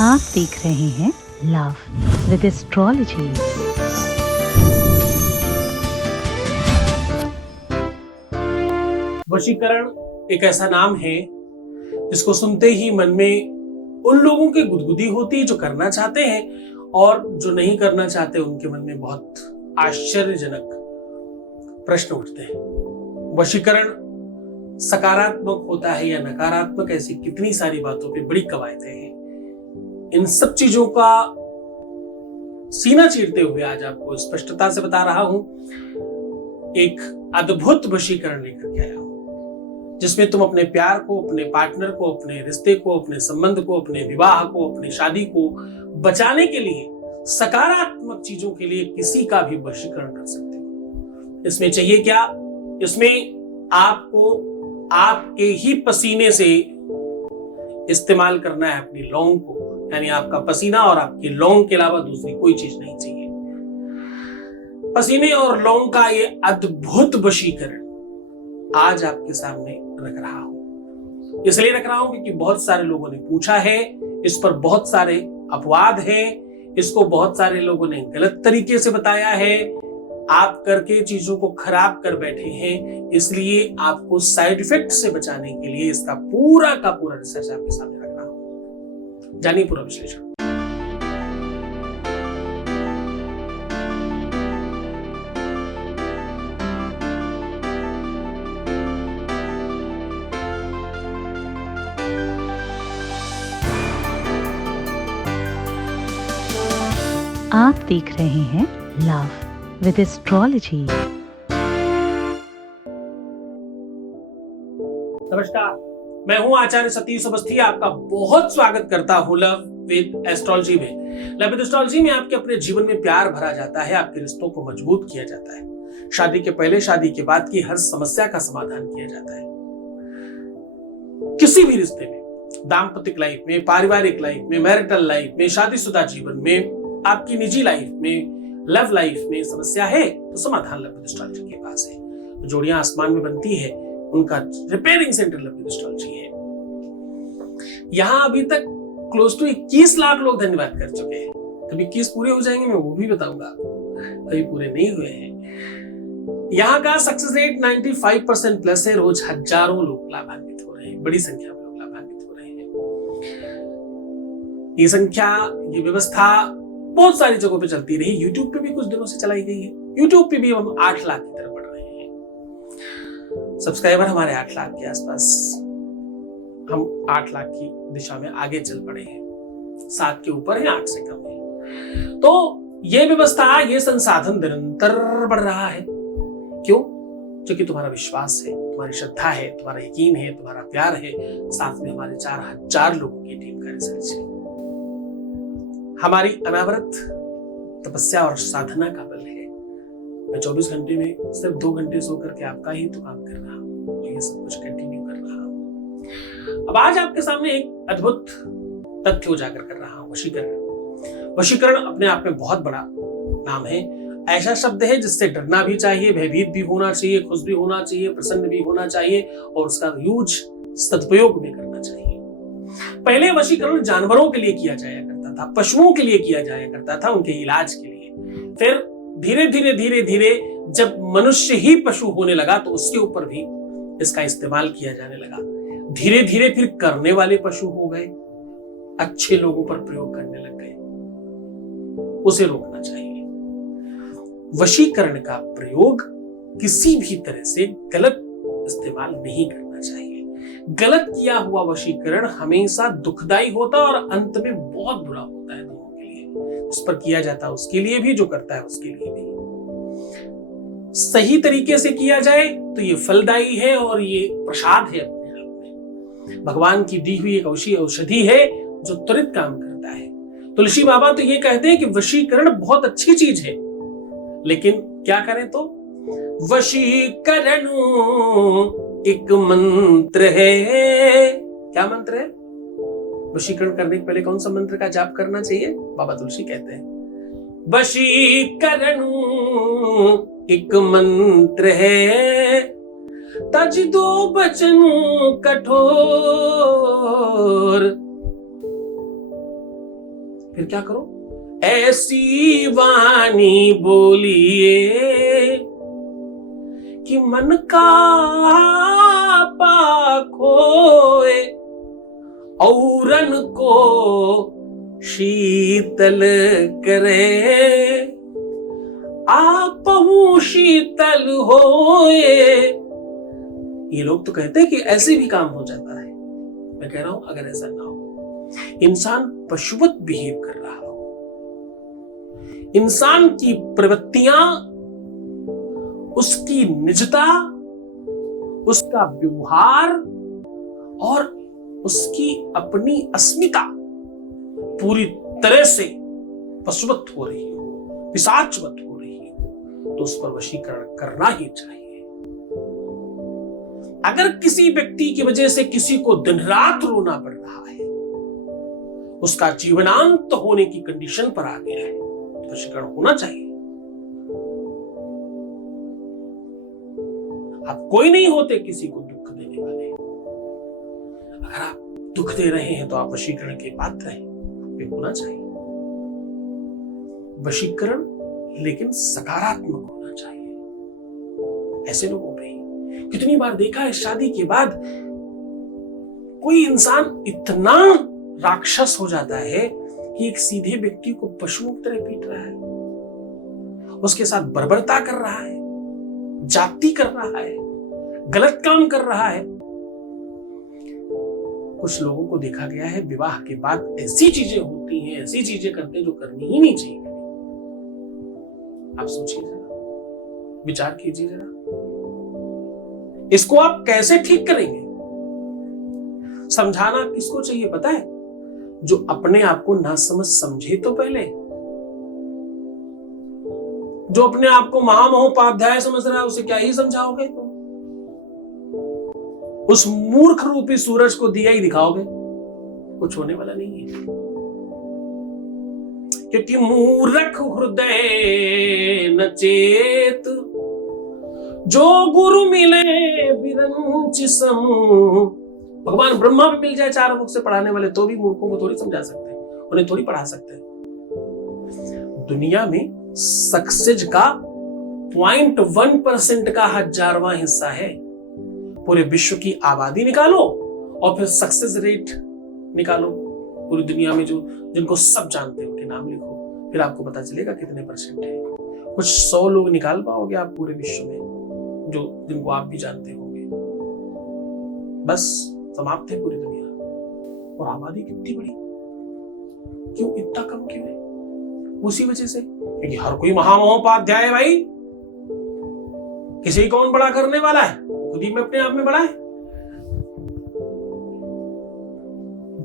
आप देख रहे हैं लव विद एस्ट्रोलॉजी। वशीकरण एक ऐसा नाम है जिसको सुनते ही मन में उन लोगों की गुदगुदी होती है जो करना चाहते हैं, और जो नहीं करना चाहते उनके मन में बहुत आश्चर्यजनक प्रश्न उठते हैं। वशीकरण सकारात्मक होता है या नकारात्मक, ऐसी कितनी सारी बातों पे बड़ी कवायदें हैं। इन सब चीजों का सीना चीरते हुए आज आपको स्पष्टता से बता रहा हूं। एक अद्भुत वशीकरण लेकर के आया हूं जिसमें तुम अपने प्यार को, अपने पार्टनर को, अपने रिश्ते को, अपने संबंध को, अपने विवाह को, अपनी शादी को बचाने के लिए, सकारात्मक चीजों के लिए किसी का भी वशीकरण कर सकते हो। इसमें चाहिए क्या? इसमें आपको आपके ही पसीने से इस्तेमाल करना है अपनी लौंग को, यानी आपका पसीना और आपकी लौंग के अलावा दूसरी कोई चीज नहीं चाहिए। पसीने और लौंग का ये अद्भुत वशीकरण आज आपके सामने रख रहा हूं। इसलिए रख रहा हूं क्योंकि बहुत सारे लोगों ने पूछा है, इस पर बहुत सारे अपवाद हैं, इसको बहुत सारे लोगों ने गलत तरीके से बताया है, आप करके चीजों को खराब कर बैठे हैं। इसलिए आपको साइड इफेक्ट से बचाने के लिए इसका पूरा का पूरा रिसर्च आपके सामने रख रहा हूं। जानिए पूरा विश्लेषण। आप देख रहे हैं लव विद एस्ट्रोलॉजी। नमस्कार, मैं हूं आचार्य सतीश अवस्थी। आपका बहुत स्वागत करता हूं लव विद एस्ट्रोलॉजी में। लव विद एस्ट्रोलॉजी में आपके अपने जीवन में प्यार भरा जाता है, आपके रिश्तों को मजबूत किया जाता है, शादी के पहले, शादी के बाद की हर समस्या का समाधान किया जाता है। किसी भी रिश्ते में, दाम्पतिक लाइफ में, पारिवारिक लाइफ में, मैरिटल लाइफ में, शादीशुदा जीवन में, आपकी निजी लाइफ में, लव लाइफ में समस्या है तो समाधान लव विद एस्ट्रोलॉजी के पास है। तो जोड़ियां आसमान में बनती है, उनका repairing centre love with astrology है। यहां अभी तक क्लोज टू 21 लाख लोग धन्यवाद कर चुके हैं। कभी 21 पूरे हो जाएंगे मैं वो भी बताऊंगा आपको, अभी पूरे नहीं हुए हैं। यहाँ का सक्सेस रेट 95% प्लस है। रोज हजारों लोग लाभान्वित हो रहे हैं, बड़ी संख्या में लोग लाभान्वित हो रहे हैं। ये संख्या, ये व्यवस्था बहुत सारी जगहों पे चलती रही। यूट्यूब पे भी कुछ दिनों से चलाई गई है। यूट्यूब पे भी हम 8 लाख की तरफ बढ़ रहे हैं। सब्सक्राइबर हमारे 8 लाख के आसपास, हम 8 लाख की दिशा में आगे चल पड़े हैं। 7 के ऊपर है, 8 से कम है। तो ये व्यवस्था, ये संसाधन निरंतर बढ़ रहा है। क्यों? क्योंकि तुम्हारा विश्वास है, तुम्हारी श्रद्धा है, तुम्हारा यकीन है, तुम्हारा प्यार है, साथ में हमारे 4000 लोगों की टीम का रिसर्च है। हमारी अनावरत तपस्या और साधना का बल है। मैं 24 घंटे में सिर्फ 2 घंटे सो करके आपका ही तो काम कर रहा हूं, तो ये सब कुछ कंटिन्यू कर रहा हूं। अब आज आपके सामने एक अद्भुत तथ्य उजागर कर रहा हूं। वशीकरण। वशीकरण अपने आप में बहुत बड़ा नाम है। ऐसा शब्द है जिससे डरना भी चाहिए, भयभीत भी होना चाहिए, खुश भी होना चाहिए, प्रसन्न भी होना चाहिए और उसका यूज सदुपयोग भी करना चाहिए। पहले वशीकरण जानवरों के लिए किया जाया करता था, पशुओं के लिए किया जाया करता था, उनके इलाज के लिए। फिर धीरे धीरे जब मनुष्य ही पशु होने लगा तो उसके ऊपर भी इसका इस्तेमाल किया जाने लगा। धीरे धीरे फिर करने वाले पशु हो गए, अच्छे लोगों पर प्रयोग करने लग गए। उसे रोकना चाहिए। वशीकरण का प्रयोग किसी भी तरह से गलत इस्तेमाल नहीं करना चाहिए। गलत किया हुआ वशीकरण हमेशा दुखदाई होता और अंत में बहुत बुरा होता है दोनों के लिए। उस पर किया जाता है उसके लिए भी, जो करता है उसके लिए भी। सही तरीके से किया जाए तो ये फलदायी है और ये प्रसाद है अपने आप में। भगवान की दी हुई एक औषधि है जो त्वरित काम करता है। तुलसी बाबा तो ये कहते हैं कि वशीकरण बहुत अच्छी चीज है, लेकिन क्या करें तो? वशीकरण एक मंत्र है। क्या मंत्र है? वशीकरण करने के पहले कौन सा मंत्र का जाप करना चाहिए? बाबा तुलसी कहते हैं वशीकरण एक मंत्र है, तज दो बचन कठोर, फिर क्या करो, ऐसी वाणी बोलिए कि मन का पाखोए, औरन को शीतल करे, आपहु शीतल होए। ये लोग तो कहते हैं कि ऐसे भी काम हो जाता है। मैं कह रहा हूं अगर ऐसा ना हो, इंसान पशुवत बिहेव कर रहा हो, इंसान की प्रवृत्तियां, उसकी निजता, उसका व्यवहार और उसकी अपनी अस्मिता पूरी तरह से पशुवत हो रही हो, पिशाचवत हो रही हो, तो उस पर वशीकरण करना ही चाहिए। अगर किसी व्यक्ति की वजह से किसी को दिन रात रोना पड़ रहा है, उसका जीवनांत होने की कंडीशन पर आ गया है, तो वशीकरण होना चाहिए। आप कोई नहीं होते किसी को दुख देने वाले। अगर आप दुख दे रहे हैं तो आप वशीकरण के पात्र हैं, ये होना चाहिए। वशीकरण लेकिन सकारात्मक होना चाहिए। ऐसे लोगों पे कितनी बार देखा है, शादी के बाद कोई इंसान इतना राक्षस हो जाता है कि एक सीधे व्यक्ति को पशुओं की तरह पीट रहा है, उसके साथ बर्बरता कर रहा है, जाति कर रहा है, गलत काम कर रहा है। कुछ लोगों को देखा गया है विवाह के बाद ऐसी चीजें होती हैं, ऐसी चीजें करते हैं जो करनी ही नहीं चाहिए। आप सोचिए जरा, विचार कीजिए जरा, इसको आप कैसे ठीक करेंगे? समझाना किसको चाहिए पता है? जो अपने आप को ना समझ समझे तो पहले, जो अपने आप को महामहोपाध्याय समझ रहा है उसे क्या ही समझाओगे तुम? उस मूर्ख रूपी सूरज को दिया ही दिखाओगे, कुछ होने वाला नहीं है। क्योंकि मूर्ख हृदय न चेत, जो गुरु मिले बिरंच सम। भगवान ब्रह्मा भी मिल जाए 4 मुख से पढ़ाने वाले तो भी मूर्खों को थोड़ी समझा सकते हैं, उन्हें थोड़ी पढ़ा सकते हैं। दुनिया में सक्सेस का 0.1% का 1000वां हिस्सा है। पूरे विश्व की आबादी निकालो और फिर सक्सेस रेट निकालो पूरी दुनिया में, जो जिनको सब जानते हैं उनके नाम लिखो, फिर आपको पता चलेगा कितने % है। कुछ 100 लोग निकाल पाओगे आप पूरे विश्व में जो जिनको आप भी जानते होंगे, बस समाप्त है पूरी दुनिया। और आबादी कितनी बड़ी, क्यों इतना कम क्यों है? उसी वजह से क्योंकि हर कोई महामहोपाध्याय है भाई, किसी कौन बड़ा करने वाला है, खुद ही में अपने आप में बड़ा है।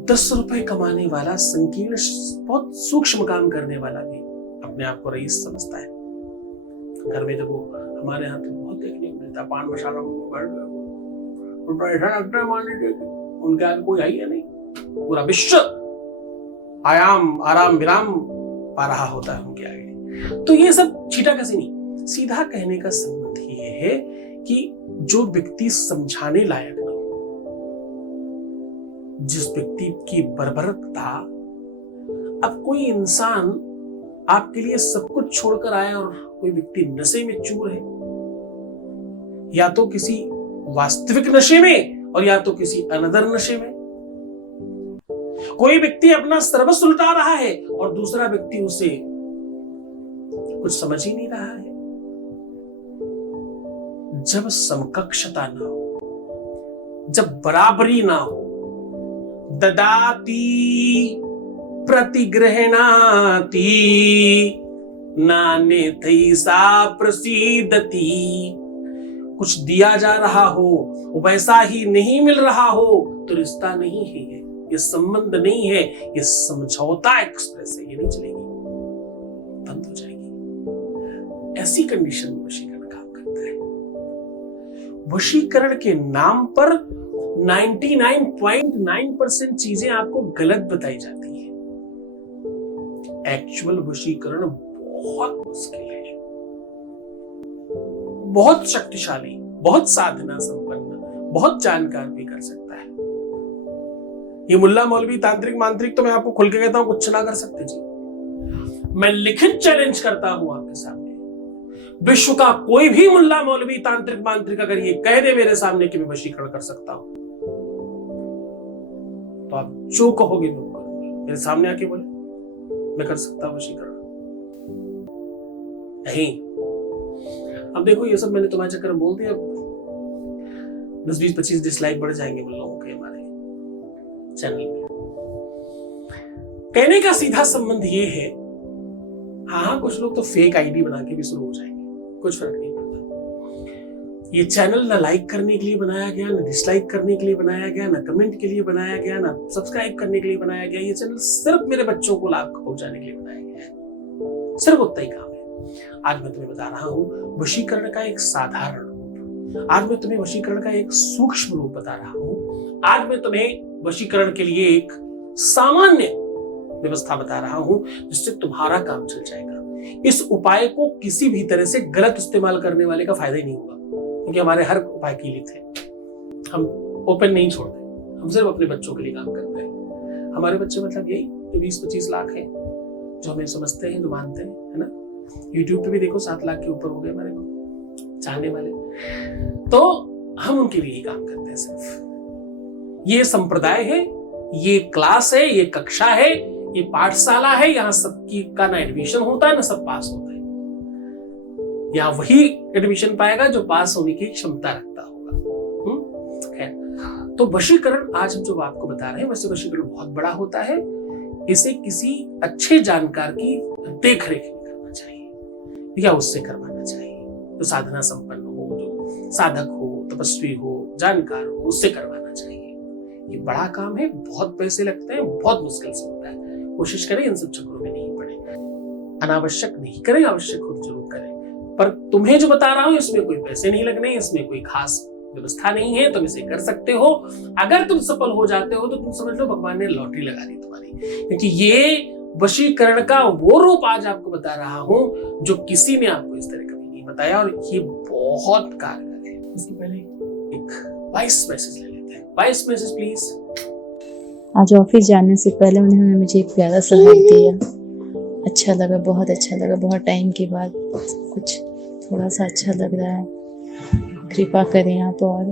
10 रुपए कमाने वाला, संकीर्ण बहुत सूक्ष्म काम करने वाला भी अपने आप को रईस समझता है। घर में जब वो हमारे यहाँ तो बहुत देखने को मिलता, पान मसाला ऐसा लगता है मान लीजिए उनके आगे कोई है ही नहीं, पूरा विश्व आराम विराम पा रहा होता है उनके आगे। तो ये सब छीटा कसी नहीं, सीधा कहने का संबंध ये है कि जो व्यक्ति समझाने लायक ना हो, जिस व्यक्ति की बर्बरता, अब कोई इंसान आपके लिए सब कुछ छोड़कर आया और कोई व्यक्ति नशे में चूर है, या तो किसी वास्तविक नशे में और या तो किसी अनदर नशे में। कोई व्यक्ति अपना सर्वस्व लुटा रहा है और दूसरा व्यक्ति उसे कुछ समझ ही नहीं रहा है। जब समकक्षता ना हो, जब बराबरी ना हो, ददाती प्रतिग्रहणाति नाने तैसा प्रसीदति। कुछ दिया जा रहा हो वैसा ही नहीं मिल रहा हो तो रिश्ता नहीं है, ये संबंध नहीं है, ये समझौता एक्सप्रेस है, ये नहीं चलेगी, बंद हो जाएगी। ऐसी कंडीशन में वशीकरण काम करता है। वशीकरण के नाम पर 99.9% चीजें आपको गलत बताई जाती है। एक्चुअल वशीकरण बहुत मुश्किल है, बहुत शक्तिशाली, बहुत साधना संपन्न, बहुत जानकार भी कर सकता है। ये मुल्ला मौलवी तांत्रिक मांत्रिक तो मैं आपको खुल के कहता हूं कुछ ना कर सकते जी। मैं लिखित चैलेंज करता हूं आपके सामने, विश्व का कोई भी मुल्ला मौलवी तांत्रिक मांत्रिक अगर ये कह दे मेरे सामने कि मैं वशीकरण कर सकता हूं, तो आप जो कहोगे मैं करूंगा। मेरे सामने आके बोले मैं कर सकता हूं वशीकरण, नहीं। अब देखो ये सब मैंने तुम्हारे चक्कर में बोल दिया, 10-20-25 डिसलाइक बढ़ जाएंगे उन लोगों के हमारे चैनल में। कहने का सीधा संबंध ये है, हाँ कुछ लोग तो फेक आईडी बना के भी शुरू हो जाएंगे, कुछ फर्क नहीं पड़ता। ये चैनल ना लाइक करने के लिए बनाया गया, ना डिसलाइक करने के लिए बनाया गया, ना कमेंट के लिए बनाया गया, ना सब्सक्राइब करने के लिए बनाया गया। ये चैनल सिर्फ मेरे बच्चों को लाभ पहुंचाने के लिए बनाया गया है, सिर्फ उतना ही काम है। आज मैं तुम्हें बता रहा हूं वशीकरण का एक साधारण रूप, आज मैं तुम्हें वशीकरण का एक सूक्ष्म रूप बता रहा हूं, आज मैं तुम्हें वशीकरण के लिए एक सामान्य व्यवस्था बता रहा हूं जिससे तुम्हारा काम चल जाएगा। इस उपाय को किसी भी तरह से गलत इस्तेमाल करने वाले का फायदा ही नहीं होगा, क्योंकि हमारे हर उपाय कीलित है, हम ओपन नहीं छोड़ते, हम सिर्फ अपने बच्चों के लिए काम करते हैं। हमारे बच्चे मतलब यही जो 20-25 लाख है, जो हमें समझते हैं, जो मानते हैं, है ना। यूट्यूब पे भी देखो 7 लाख के ऊपर हो गए हमारे चाहने वाले, तो हम उनके लिए ही काम करते हैं सिर्फ। ये संप्रदाय है, ये क्लास है, ये कक्षा है, ये पाठशाला है, यहाँ सबकी का ना एडमिशन होता है ना सब पास होता है। यहाँ वही एडमिशन पाएगा जो पास होने की क्षमता रखता होगा। तो वशीकरण आज हम जो आपको बता रहे हैं, वैसे वशीकरण बहुत बड़ा होता है, इसे किसी अच्छे जानकार की देख रेख में करना चाहिए या उससे करवाना चाहिए, जो साधना संपन्न हो, जो साधक हो, तपस्वी हो, जानकार हो, उससे करवाना चाहिए। ये बड़ा काम है, बहुत पैसे लगते हैं, बहुत मुश्किल से होता है। कोशिश करें इन सब चक्करों में नहीं पड़े, अनावश्यक नहीं करें, आवश्यक खुद जरूर करें। पर तुम्हें जो बता रहा हूं इसमें कोई पैसे नहीं लगने, इसमें कोई खास व्यवस्था नहीं है, तुम इसे कर सकते हो। अगर तुम सफल हो जाते हो तो तुम समझ लो भगवान ने लॉटरी लगा दी तुम्हारी, क्योंकि ये वशीकरण का वो रूप आज आपको बता रहा हूं जो किसी ने आपको इस तरह कभी नहीं बताया, और ये बहुत कारगर है। उसके पहले एक वॉइस मैसेज ले लेते हैं। Voice message please. आज ऑफिस जाने से पहले उन्होंने मुझे एक प्यारा सा हक दिया, अच्छा लगा, बहुत अच्छा लगा। बहुत टाइम के बाद कुछ थोड़ा सा अच्छा लग रहा है। कृपा करें आप और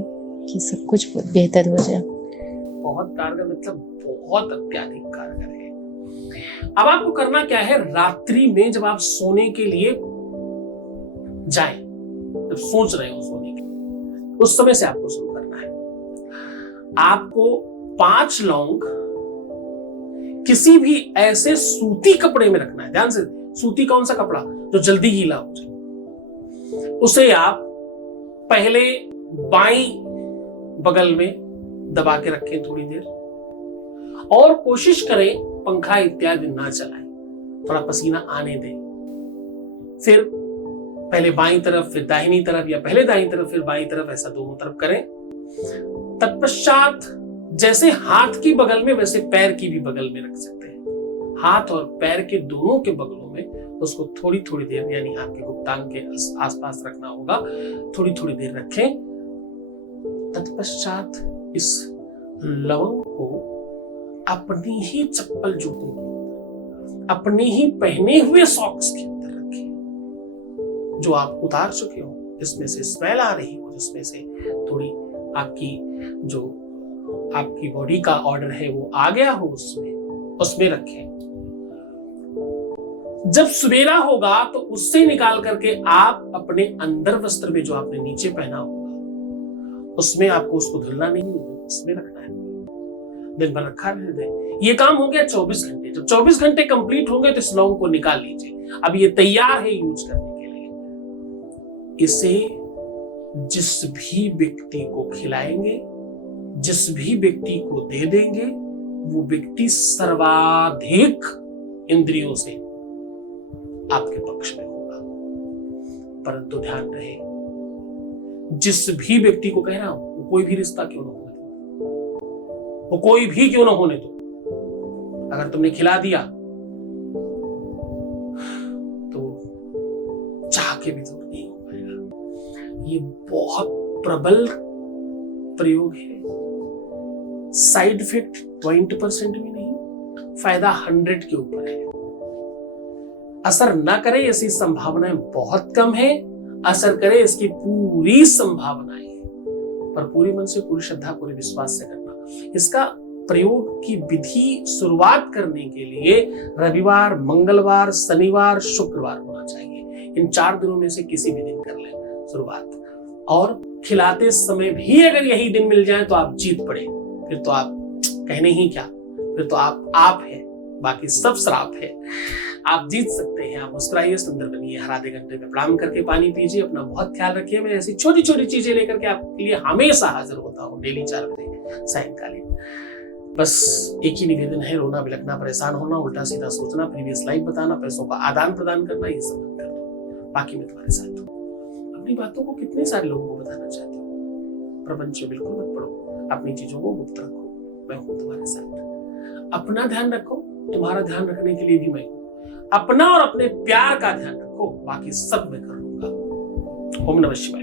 कि सब कुछ बेहतर हो जाए। बहुत कारगर मतलब बहुत अत्यधिक कारगर है। अब आपको करना क्या है, रात्रि में जब आप सोने के लिए जाएं, जब सोच रहे हो सोने के, उस समय से आपको शुरू करना है। आपको 5 लौंग किसी भी ऐसे सूती कपड़े में रखना है। ध्यान से, सूती कौन सा कपड़ा जो जल्दी गीला हो जाए। उसे आप पहले बाईं बगल में दबा के रखें थोड़ी देर, और कोशिश करें पंखा इत्यादि ना चलाएं, थोड़ा पसीना आने दें। फिर पहले बाईं तरफ, फिर दाहिनी तरफ, या पहले दाहिनी तरफ फिर बाईं तरफ, ऐसा दोनों तरफ करें। तत्पश्चात जैसे हाथ की बगल में वैसे पैर की भी बगल में रख सकते हैं। हाथ और पैर के दोनों के बगलों में उसको थोड़ी थोड़ी देर, यानी आपके गुप्तांग के आसपास रखना होगा, थोड़ी थोड़ी देर रखें। तत्पश्चात इस लवंग को अपनी ही चप्पल जूते के अंदर, अपने ही पहने हुए सॉक्स के अंदर रखें, जो आप उतार चुके हो, जिसमें से स्मेल आ रही हो, जिसमें से थोड़ी आपकी जो आपकी बॉडी का ऑर्डर है वो आ गया हो, उसमें रखें। जब सवेरा होगा तो उससे निकाल करके आप अपने अंदर वस्त्र में, जो आपने नीचे पहना होगा, उसमें आपको उसको धुलना नहीं है, उसमें रखना है। दिन भर रखा रहने दें। ये काम हो गया 24 घंटे। जब 24 घंटे कंप्लीट हो गए तो इस लौंग को निकाल लीजिए। अब ये तैयार है यूज करने के लिए। इसे जिस भी व्यक्ति को खिलाएंगे, जिस भी व्यक्ति को दे देंगे, वो व्यक्ति सर्वाधिक इंद्रियों से आपके पक्ष में होगा। परंतु ध्यान रहे, जिस भी व्यक्ति को कह रहा हूं, वो कोई भी रिश्ता क्यों ना होने दो, वो कोई भी क्यों ना होने दो, अगर तुमने खिला दिया तो चाह के भी दूर नहीं हो पाएगा। ये बहुत प्रबल प्रयोग है। साइड इफेक्ट 20% भी नहीं, फायदा 100 के ऊपर है। असर न करे ऐसी संभावनाएं बहुत कम है, असर करे इसकी पूरी संभावनाएं, पर पूरी मन से, पूरी श्रद्धा, पूरे विश्वास से करना। इसका प्रयोग की विधि शुरुआत करने के लिए रविवार, मंगलवार, शनिवार, शुक्रवार होना चाहिए। इन 4 दिनों में से किसी भी दिन कर लें शुरुआत। और खिलाते समय भी अगर यही दिन मिल जाए तो आप जीत पड़े, फिर तो आप कहने ही क्या, फिर तो आप है, बाकी सब श्राप है। आप जीत सकते हैं। आप मुस्कुराइए, सुंदर बनिए, हर आधे घंटे में प्रणाम करके पानी पीजिए, अपना बहुत ख्याल रखिए। मैं ऐसी छोटी छोटी चीजें लेकर के आपके लिए हमेशा हाजिर होता हूँ, डेली 4 बजे सायंकालीन। बस एक ही निवेदन है, रोना, बिलखना, परेशान होना, उल्टा सीधा सोचना, प्रीवियस लाइफ बताना, पैसों का आदान प्रदान करना, ये सब मत कर दो। बाकी मैं तुम्हारे साथ हूँ। अपनी बातों को कितने सारे लोगों को बताना चाहते हो, प्रपंच में बिल्कुल मत पड़ो, अपनी चीजों को गुप्त रखो, मैं हूं तुम्हारे साथ। अपना ध्यान रखो, तुम्हारा ध्यान रखने के लिए भी मैं हूं। अपना और अपने प्यार का ध्यान रखो, बाकी सब मैं कर लूंगा। ओम नमः शिवाय।